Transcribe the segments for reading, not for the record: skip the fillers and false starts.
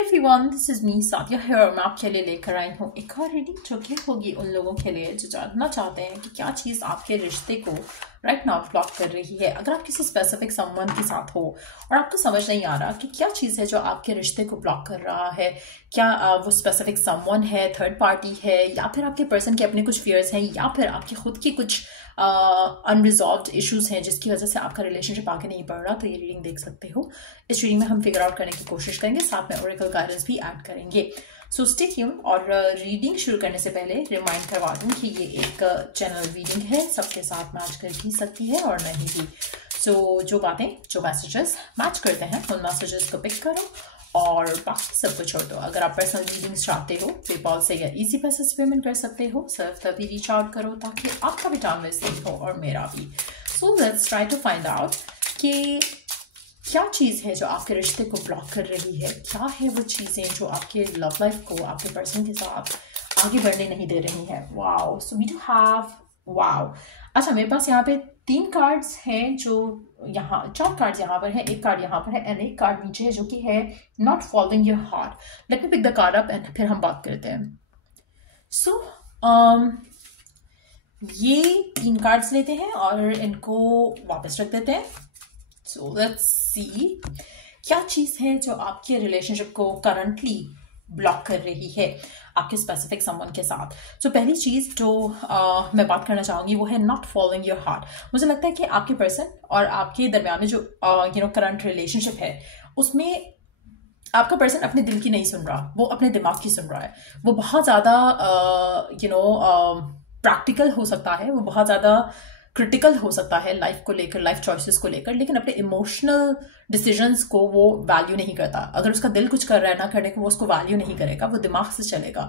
Everyone, this is me Sadia है और मैं आपके लिए लेकर आई हूँ एक और रीडिंग जो कि होगी उन लोगों के लिए जो जानना चाहते हैं कि क्या चीज़ आपके रिश्ते को राइट नाउ ब्लॉक कर रही है। अगर आप किसी स्पेसिफिक समवन के साथ हो और आपको समझ नहीं आ रहा कि क्या चीज़ है जो आपके रिश्ते को ब्लॉक कर रहा है, क्या वो स्पेसिफिक समवन है, थर्ड पार्टी है, या फिर आपके पर्सन के अपने कुछ फियर्स हैं, या फिर आपके खुद की कुछ अनरिजॉल्व्ड इश्यूज हैं जिसकी वजह से आपका रिलेशनशिप आगे नहीं बढ़ रहा, तो ये रीडिंग देख सकते हो। इस रीडिंग में हम फिगर आउट करने की कोशिश करेंगे, साथ में ओरेकल गाइडेंस भी ऐड करेंगे। So stay tune. और रीडिंग शुरू करने से पहले रिमाइंड करवा दूं कि ये एक चैनल रीडिंग है, सबके साथ मैच कर भी सकती है और नहीं भी। सो जो बातें, जो मैसेजेस मैच करते हैं उन मैसेजेस को पिक करो और बाकी सब कुछ छोड़ दो। अगर आप पर्सनल रीडिंग्स चाहते हो पेपॉल से या इजी पैसे से पेमेंट कर सकते हो। सिर्फ तभी रीच आउट करो ताकि आपका भी टाइम वेस्ट नहीं हो और मेरा भी। So let's try to find out कि क्या चीज़ है जो आपके रिश्ते को ब्लॉक कर रही है। क्या है वो चीज़ें जो आपके लव लाइफ को आपके पर्सन के साथ आगे बढ़ने नहीं दे रही हैं। Wow, so we do have wow. अच्छा, मेरे पास यहाँ पे 3 कार्ड्स हैं, जो यहाँ 4 कार्ड्स यहाँ पर है, एक कार्ड यहाँ पर है एंड एक कार्ड नीचे है जो कि है not following your heart. Let me pick the card up and फिर हम बात करते हैं। सो ये 3 कार्ड्स लेते हैं और इनको वापस रख देते हैं। सो लेट्स सी क्या चीज़ है जो आपके रिलेशनशिप को करंटली ब्लॉक कर रही है आपके स्पेसिफिक समवन के साथ। सो पहली चीज़ जो मैं बात करना चाहूँगी वो है नॉट फॉलोइंग योर हार्ट। मुझे लगता है कि आपके पर्सन और आपके दरमियान में जो करंट रिलेशनशिप है उसमें आपका पर्सन अपने दिल की नहीं सुन रहा, वो अपने दिमाग की सुन रहा है। वो बहुत ज़्यादा प्रैक्टिकल हो सकता है, वो बहुत ज़्यादा क्रिटिकल हो सकता है लाइफ को लेकर, लाइफ चॉइसेस को लेकर, लेकिन अपने इमोशनल डिसीजंस को वो वैल्यू नहीं करता। अगर उसका दिल कुछ कर रहा है ना करने को, वो उसको वैल्यू नहीं करेगा, वो दिमाग से चलेगा।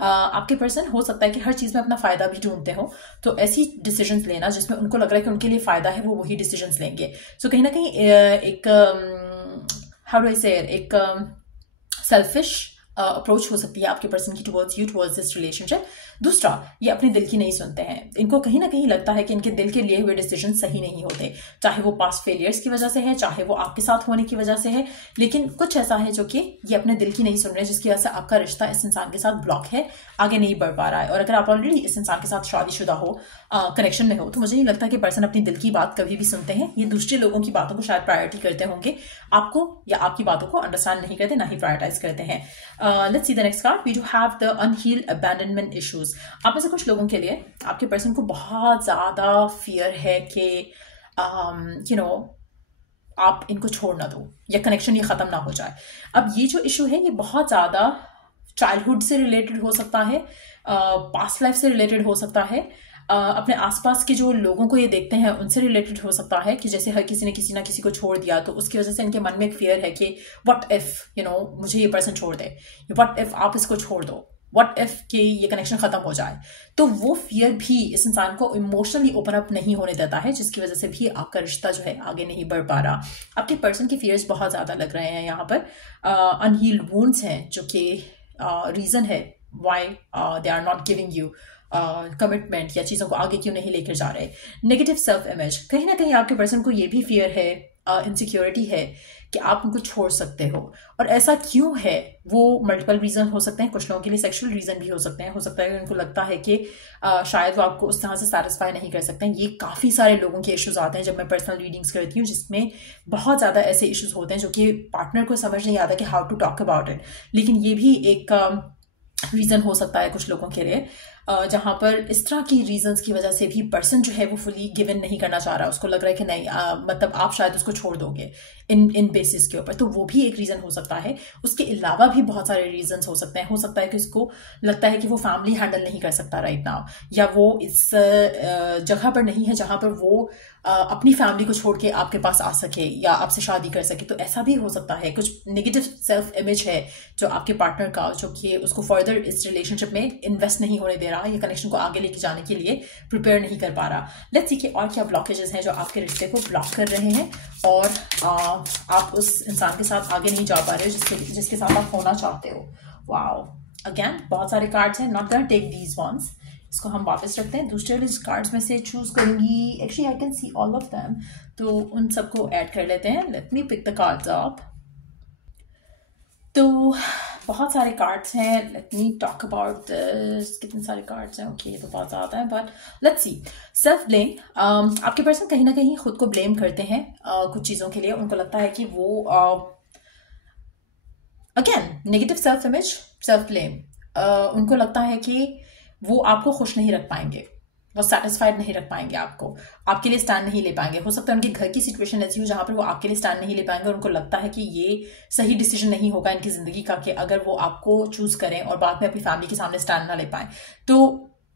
आपके पर्सन हो सकता है कि हर चीज़ में अपना फ़ायदा भी ढूंढते हो, तो ऐसी डिसीजंस लेना जिसमें उनको लग रहा है कि उनके लिए फ़ायदा है, वो वही डिसीजंस लेंगे। सो कहीं ना कहीं एक हाउ डू आई से एक सेल्फिश अप्रोच हो सकती है आपके पर्सन की towards you, towards this relationship. दूसरा, ये अपने दिल की नहीं सुनते हैं। इनको कहीं ना कहीं लगता है कि इनके दिल के लिए हुए डिसीजन सही नहीं होते, चाहे वो पास्ट फेलियर्स की वजह से है, चाहे वो आपके साथ होने की वजह से है, लेकिन कुछ ऐसा है जो कि ये अपने दिल की नहीं सुन रहे, जिसकी वजह से आपका रिश्ता इस इंसान के साथ ब्लॉक है, आगे नहीं बढ़ पा रहा है। और अगर आप ऑलरेडी इस इंसान के साथ शादीशुदा हो, कनेक्शन में हो, तो मुझे नहीं लगता कि पर्सन अपनी दिल की बात कभी भी सुनते हैं। ये दूसरे लोगों की बातों को शायद प्रायोरिटी करते होंगे, आपको या आपकी बातों को अंडरस्टैंड नहीं करते, ना ही प्रायोरिटाइज करते हैं। Let's see the next card. We do have the unhealed abandonment issues. आप में से कुछ लोगों के लिए आपके पर्सन को बहुत ज्यादा फियर है कि आप इनको छोड़ ना दो या कनेक्शन ये खत्म ना हो जाए। अब ये जो इशू है ये बहुत ज्यादा चाइल्डहुड से रिलेटेड हो सकता है, पास्ट लाइफ से रिलेटेड हो सकता है, अपने आसपास के जो लोगों को ये देखते हैं उनसे रिलेटेड हो सकता है कि जैसे हर किसी ने किसी ना किसी को छोड़ दिया, तो उसकी वजह से इनके मन में एक फियर है कि व्हाट इफ मुझे ये पर्सन छोड़ दे, व्हाट इफ आप इसको छोड़ दो, व्हाट इफ कि ये कनेक्शन खत्म हो जाए। तो वो फियर भी इस इंसान को इमोशनली ओपन अप नहीं होने देता है, जिसकी वजह से भी आपका रिश्ता जो है आगे नहीं बढ़ पा रहा। आपके पर्सन के फियर्स बहुत ज्यादा लग रहे हैं यहाँ पर। अनहील्ड वुंड्स हैं जो कि रीजन है why they are not giving you commitment, या चीज़ों को आगे क्यों नहीं लेकर जा रहे। नेगेटिव सेल्फ इमेज, कहीं ना कहीं आपके पर्सन को ये भी फियर है, इनसिक्योरिटी है कि आप उनको छोड़ सकते हो। और ऐसा क्यों है, वो मल्टीपल रीजन हो सकते हैं। कुछ लोगों के लिए सेक्सुअल रीजन भी हो सकते हैं। हो सकता है कि उनको लगता है कि शायद वो आपको उस तरह से सेटिस्फाई नहीं कर सकते हैं। ये काफ़ी सारे लोगों के इश्यूज आते हैं जब मैं पर्सनल रीडिंग्स करती हूँ, जिसमें बहुत ज़्यादा ऐसे इश्यूज होते हैं जो कि पार्टनर को समझ नहीं आता कि how to talk about it. लेकिन ये भी एक रीज़न हो सकता है कुछ लोगों के लिए, जहाँ पर इस तरह की रीजंस की वजह से भी पर्सन जो है वो फुली गिवन नहीं करना चाह रहा। उसको लग रहा है कि नहीं, मतलब आप शायद उसको छोड़ दोगे इन बेसिस के ऊपर, तो वो भी एक रीज़न हो सकता है। उसके अलावा भी बहुत सारे रीजंस हो सकते हैं। हो सकता है कि उसको लगता है कि वो फैमिली हैंडल नहीं कर सकता राइट नाउ, या वो इस जगह पर नहीं है जहाँ पर वो अपनी फैमिली को छोड़ के आपके पास आ सके या आपसे शादी कर सके। तो ऐसा भी हो सकता है। कुछ नेगेटिव सेल्फ इमेज है जो आपके पार्टनर का, जो कि उसको फर्दर इस रिलेशनशिप में इन्वेस्ट नहीं होने दे रहा, ये कनेक्शन को आगे लेके जाने के लिए प्रिपेयर नहीं कर पा रहा। लेट्स सी कि और क्या ब्लॉकेजेस हैं जो आपके रिश्ते को ब्लॉक कर रहे हैं और आप उस इंसान के साथ आगे नहीं जा पा रहे हो जिसके साथ आप होना चाहते हो। वाओ, अगेन बहुत सारे कार्ड्स हैं, not gonna take these ones. इसको हम वापस रखते हैं। दूसरे कार्ड्स में से चूज करूंगी, actually I can see all of them, तो उन सबको ऐड कर लेते हैं। Let me pick the cards up. तो बहुत सारे कार्ड्स हैं, let me talk about this. कितने सारे कार्ड्स हैं, ओके, ये तो बहुत ज़्यादा है, but let's see. Self blame, आपके पर्सन कहीं ना कहीं खुद को ब्लेम करते हैं कुछ चीज़ों के लिए। उनको लगता है कि वो again negative self image, self blame. उनको लगता है कि वो आपको खुश नहीं रख पाएंगे, वो सेटिस्फाइड नहीं रख पाएंगे, आपके लिए स्टैंड नहीं ले पाएंगे। हो सकता है उनके घर की सिचुएशन ऐसी हो जहां पर वो आपके लिए स्टैंड नहीं ले पाएंगे और उनको लगता है कि ये सही डिसीजन नहीं होगा इनकी जिंदगी का कि अगर वो आपको चूज करें और बाद में अपनी फैमिली के सामने स्टैंड ना ले पाए। तो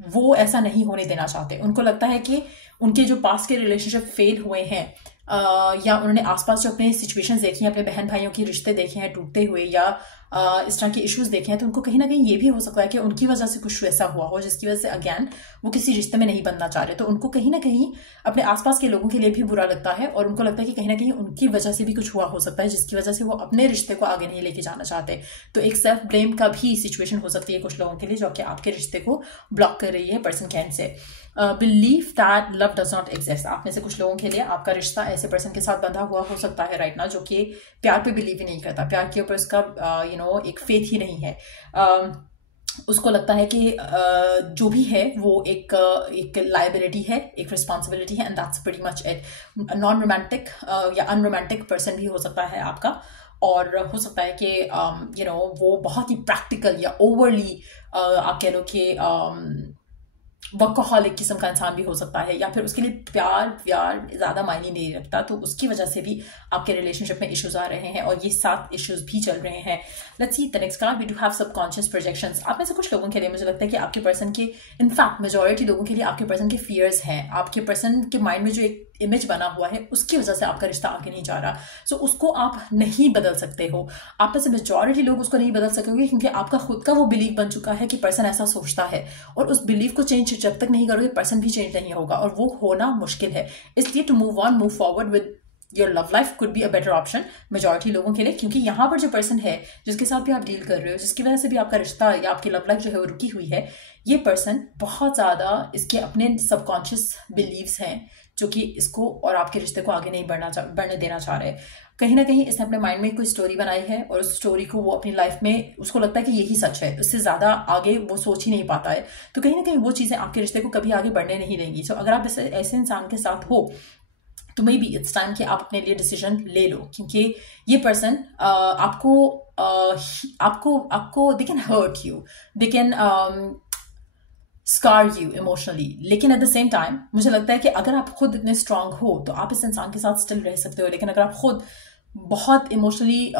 वो ऐसा नहीं होने देना चाहते। उनको लगता है कि उनके जो पास्ट के रिलेशनशिप फेल हुए हैं या उन्होंने आसपास जो अपने सिचुएशंस देखी हैं, अपने बहन भाइयों के रिश्ते देखे हैं टूटते हुए या इस तरह के इश्यूज देखे हैं, तो उनको कहीं ना कहीं ये भी हो सकता है कि उनकी वजह से कुछ ऐसा हुआ हो जिसकी वजह से अगेन वो किसी रिश्ते में नहीं बनना चाह रहे। तो उनको कहीं ना कहीं अपने आसपास के लोगों के लिए भी बुरा लगता है और उनको लगता है कि कहीं ना कहीं उनकी वजह से भी कुछ हुआ हो सकता है जिसकी वजह से वो अपने रिश्ते को आगे नहीं लेके जाना चाहते। तो एक सेल्फ ब्लेम का भी सिचुएशन हो सकती है कुछ लोगों के लिए जो कि आपके रिश्ते को ब्लॉक कर रही है पर्सन के एंड से। Believe that love does not exist, आप में से कुछ लोगों के लिए आपका रिश्ता ऐसे पर्सन के साथ बंधा हुआ हो सकता है राइट ना, जो कि प्यार पे बिलीव ही नहीं करता, प्यार के ऊपर उसका एक फेथ ही नहीं है। उसको लगता है कि जो भी है वो एक लायबिलिटी है, एक रिस्पॉन्सिबिलिटी है, and that's pretty much it. Non romantic या अनरोमांटिक पर्सन भी हो सकता है आपका, और हो सकता है कि वो बहुत ही प्रैक्टिकल या ओवरली आप कह लो कि वर्कहॉलिक किस्म का इंसान भी हो सकता है, या फिर उसके लिए प्यार ज़्यादा मायने नहीं रखता, तो उसकी वजह से भी आपके रिलेशनशिप में इश्यूज आ रहे हैं और ये 7 इश्यूज भी चल रहे हैं। Let's see the next card. We do have subconscious projections. आप में से कुछ लोगों के लिए मुझे लगता है कि आपके पर्सन के, इनफैक्ट मेजॉरिटी लोगों के लिए आपके पर्सन के फियर्स हैं। आपके पर्सन के माइंड में जो एक इमेज बना हुआ है उसकी वजह से आपका रिश्ता आगे नहीं जा रहा। सो उसको आप नहीं बदल सकते हो। आप में से मेजॉरिटी लोग उसको नहीं बदल सकोगे क्योंकि आपका खुद का वो बिलीव बन चुका है कि पर्सन ऐसा सोचता है, और उस बिलीव को चेंज जब तक नहीं करोगे पर्सन भी चेंज नहीं होगा, और वो होना मुश्किल है। इसलिए to move on, move forward with your love life could be a better option majority लोगों के लिए, क्योंकि यहाँ पर जो पर्सन है जिसके साथ भी आप डील कर रहे हो, जिसकी वजह से भी आपका रिश्ता या आपकी लव लाइफ जो है वो रुकी हुई है, ये पर्सन बहुत ज्यादा इसके अपने सबकॉन्शियस बिलीव्स हैं जो कि इसको और आपके रिश्ते को आगे नहीं बढ़ने देना चाह रहे। कहीं ना कहीं इसने अपने माइंड में कोई स्टोरी बनाई है और उस स्टोरी को वो अपनी लाइफ में उसको लगता है कि यही सच है, उससे ज्यादा आगे वो सोच ही नहीं पाता है। तो कहीं ना कहीं वो चीजें आपके रिश्ते को कभी आगे बढ़ने नहीं देंगी। सो अगर आप ऐसे इंसान के साथ हो तो मे बी इट्स टाइम कि आप अपने लिए डिसीजन ले लो, क्योंकि ये पर्सन आपको they can hurt you, they can scar you emotionally, लेकिन एट द सेम टाइम मुझे लगता है कि अगर आप खुद इतने स्ट्रांग हो तो आप इस इंसान के साथ स्टिल रह सकते हो। लेकिन अगर आप खुद बहुत इमोशनली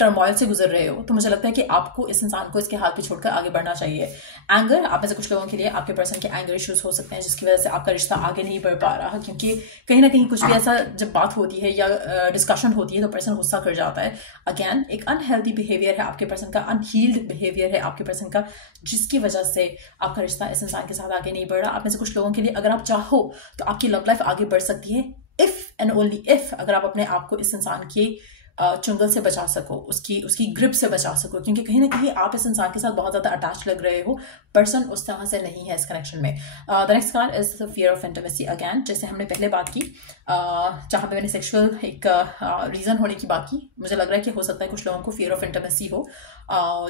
टर्मोइल से गुजर रहे हो तो मुझे लगता है कि आपको इस इंसान को इसके हाल पे छोड़कर आगे बढ़ना चाहिए। एंगर, आप में से कुछ लोगों के लिए आपके पर्सन के एंगर इश्यूज हो सकते हैं जिसकी वजह से आपका रिश्ता आगे नहीं बढ़ पा रहा, क्योंकि कहीं ना कहीं कुछ भी ऐसा जब बात होती है या डिस्कशन होती है तो पर्सन गुस्सा कर जाता है। अगेन एक अनहेल्दी बिहेवियर है आपके पर्सन का, अनहील्ड बिहेवियर है आपके पर्सन का, जिसकी वजह से आपका रिश्ता इस इंसान के साथ आगे नहीं बढ़ रहा। आप में से कुछ लोगों के लिए अगर आप चाहो तो आपकी लव लाइफ आगे बढ़ सकती है, इफ एंड ओनली इफ अगर आप अपने आप को इस इंसान की चुंगल से बचा सको, उसकी ग्रिप से बचा सको, क्योंकि कहीं ना कहीं आप इस इंसान के साथ बहुत ज्यादा अटैच लग रहे हो, पर्सन उस तरह से नहीं है इस कनेक्शन में। The next card is the fear of intimacy. Again जैसे हमने पहले बात की, जहां पे मैंने सेक्सुअल एक रीजन होने की बात की, मुझे लग रहा है कि हो सकता है कुछ लोगों को फियर ऑफ इंटिमेसी हो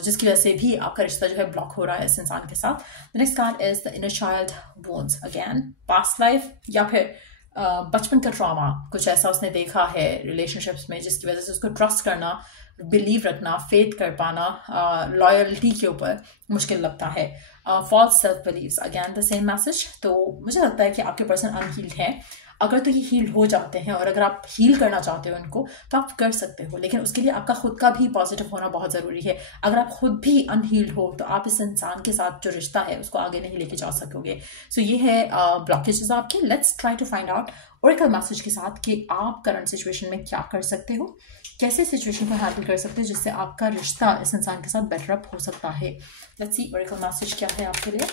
जिसकी वजह से भी आपका रिश्ता जो है ब्लॉक हो रहा है इस इंसान के साथ। The next card is the inner child wounds. Again past life या फिर बचपन का ट्रॉमा, कुछ ऐसा उसने देखा है रिलेशनशिप्स में जिसकी वजह से उसको ट्रस्ट करना, बिलीव रखना, फेथ कर पाना, लॉयल्टी के ऊपर मुश्किल लगता है। False self beliefs, again the same message. तो मुझे लगता है कि आपके पर्सन अनहील्ड हैं। अगर तो ये हील हो जाते हैं और अगर आप हील करना चाहते हो इनको तो आप कर सकते हो, लेकिन उसके लिए आपका खुद का भी पॉजिटिव होना बहुत ज़रूरी है। अगर आप खुद भी अनहील्ड हो तो आप इस इंसान के साथ जो रिश्ता है उसको आगे नहीं लेके जा सकोगे। सो ये है ब्लॉकेजेस आपके। Let's try to find out oracle message के साथ कि आप करंट सिचुएशन में क्या कर सकते हो, कैसे सिचुएशन को हैंडल कर सकते हो जिससे आपका रिश्ता इस इंसान के साथ बेटर अप हो सकता है। लेट्स सी ओरेकल मैसेज क्या है आपके लिए।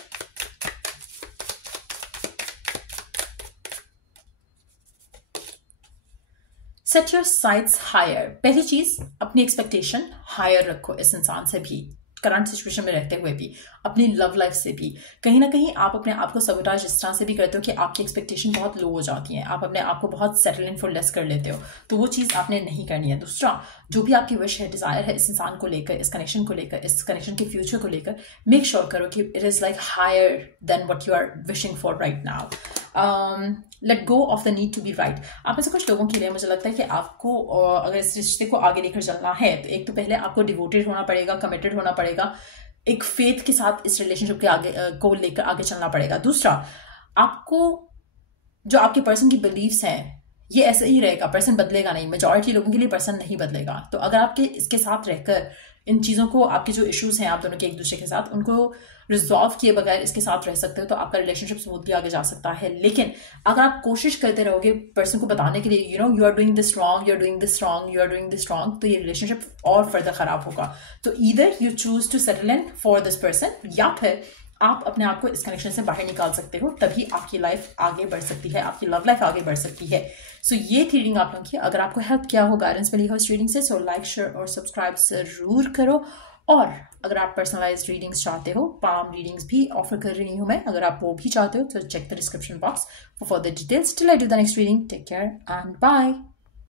Set your sights higher. पहली चीज, अपनी एक्सपेक्टेशन हायर रखो इस इंसान से भी। करंट सिचुएशन में रहते हुए भी, अपनी लव लाइफ से भी कहीं ना कहीं आप अपने आप को सबोटाज इस तरह से भी करते हो कि आपकी एक्सपेक्टेशन बहुत लो हो जाती है, आप अपने आप को बहुत सेटल इन फॉर लेस कर लेते हो, तो वो चीज़ आपने नहीं करनी है। दूसरा, जो भी आपकी विश है, डिज़ायर है इस इंसान को लेकर, इस कनेक्शन को लेकर, इस कनेक्शन के फ्यूचर को लेकर, मेक श्योर करो कि it is like higher than what you are wishing for right now. Let go of the need to be right. आप में से कुछ लोगों के लिए मुझे लगता है कि आपको अगर इस रिश्ते को आगे लेकर चलना है तो एक तो पहले आपको डिवोटेड होना पड़ेगा, कमिटेड होना पड़ेगा, एक फेथ के साथ इस रिलेशनशिप के आगे को लेकर आगे चलना पड़ेगा। दूसरा, आपको जो आपके पर्सन की बिलीव्स हैं ये ऐसे ही रहेगा, पर्सन बदलेगा नहीं, मेजॉरिटी लोगों के लिए पर्सन नहीं बदलेगा। तो अगर आपके इसके साथ रहकर इन चीज़ों को, आपके जो इश्यूज हैं आप दोनों के एक दूसरे के साथ, उनको रिजॉल्व किए बगैर इसके साथ रह सकते हो तो आपका रिलेशनशिप स्मूथली आगे जा सकता है। लेकिन अगर आप कोशिश करते रहोगे पर्सन को बताने के लिए you are doing this wrong, you are doing this wrong, you are doing this wrong, तो ये रिलेशनशिप और फर्दर खराब होगा। तो either you choose to settle in for this person, या फिर आप अपने आप को इस कनेक्शन से बाहर निकाल सकते हो, तभी आपकी लाइफ आगे बढ़ सकती है, आपकी लव लाइफ आगे बढ़ सकती है। सो ये थी रीडिंग आप लोगों की। अगर आपको हेल्प किया हो, गाइडेंस मिली हो इस रीडिंग से, सो लाइक, शेयर और सब्सक्राइब जरूर करो। और अगर आप पर्सनलाइज्ड रीडिंग्स चाहते हो, पाम रीडिंग्स भी ऑफर कर रही हूँ मैं, अगर आप वो भी चाहते हो तो check the description box for further details. Till I do the next reading, take care and bye.